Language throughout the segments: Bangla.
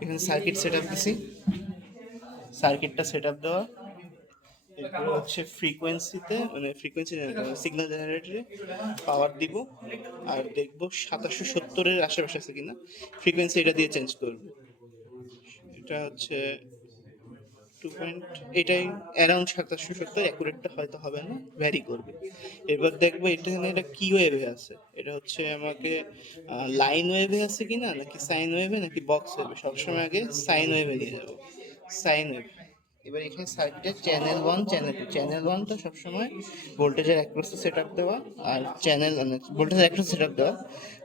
এখানে সার্কিট সেট আপ দিছি, সার্কিটটা সেট আপ দেওয়া। এরপরে হচ্ছে ফ্রিকোয়েন্সিতে মানে ফ্রিকোয়েন্সি সিগন্যাল জেনারেটরে পাওয়ার দিব, আর দেখবো 2770-এর আশেপাশে আছে কিনা, ফ্রিকোয়েন্সি এটা দিয়ে চেঞ্জ করবো। এটা হচ্ছে 2 পয়েন্ট, এটাই অ্যারাউন্ড 2770, অ্যাকুরেটটা হয়তো হবে না, ভ্যারি করবে। এবার দেখবো এটা কি ওয়েভে আছে, এটা হচ্ছে আমাকে লাইন ওয়েভে আছে কিনা, নাকি সাইন ওয়েভে, নাকি বক্স ওয়েভে। সবসময় আগে সাইন ওয়েভে নিয়ে যাবো, সাইন ওয়েভ। এবার এখানে সার্কিটে channel one, channel to. Channel ওয়ানটা সবসময় ভোল্টেজের অ্যাক্রসে সেট আপ দেওয়া, আর চ্যানেল মানে ভোল্টেজের অ্যাক্রসে সেট আপ দেওয়া,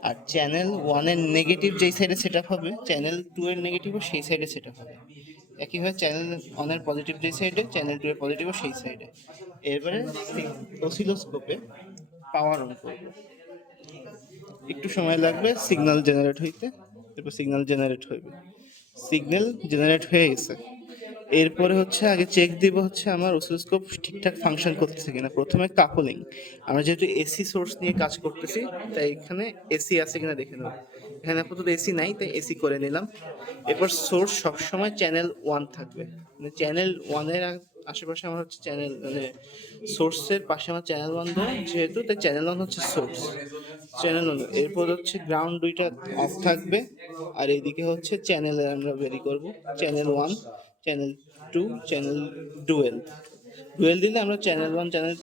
আর চ্যানেল ওয়ানের নেগেটিভ যেই সাইডে সেট আপ হবে, চ্যানেল টু এর নেগেটিভও সেই সাইডে সেট আপ হবে। একইভাবে চ্যানেল ওয়ানের পজিটিভ যেই সাইডে, চ্যানেল টু এর পজিটিভও সেই সাইডে। এরপরে অসিলোস্কোপে পাওয়ার অন করবো, একটু সময় লাগবে সিগন্যাল জেনারেট হইতে। এরপর সিগন্যাল জেনারেট হইবে, সিগন্যাল জেনারেট হয়ে গেছে। এরপরে হচ্ছে আগে চেক দিব হচ্ছে আমার অসিলোস্কোপ ঠিকঠাক ফাংশন করতেছে কিনা। প্রথমে কাপলিং, আমরা যেহেতু এসি সোর্স নিয়ে কাজ করতেছি তাই এখানে এসি আছে কিনা দেখে নেব। এখানে আপাতত এসি নাই তাই এসি করে নিলাম। এরপর সোর্স সবসময় চ্যানেল ওয়ান থাকবে, মানে চ্যানেল ওয়ানের আশেপাশে আমার হচ্ছে চ্যানেল মানে সোর্সের পাশে আমার চ্যানেল ওয়ান দেওয়া, যেহেতু তাই চ্যানেল ওয়ান হচ্ছে সোর্স, চ্যানেল ওয়ান। এরপর হচ্ছে গ্রাউন্ড দুইটা অফ থাকবে, আর এইদিকে হচ্ছে চ্যানেলে আমরা বেরি করব, channel one, channel to, channel dual. Dual দিলে আমরা চ্যানেল ওয়ান চ্যানেল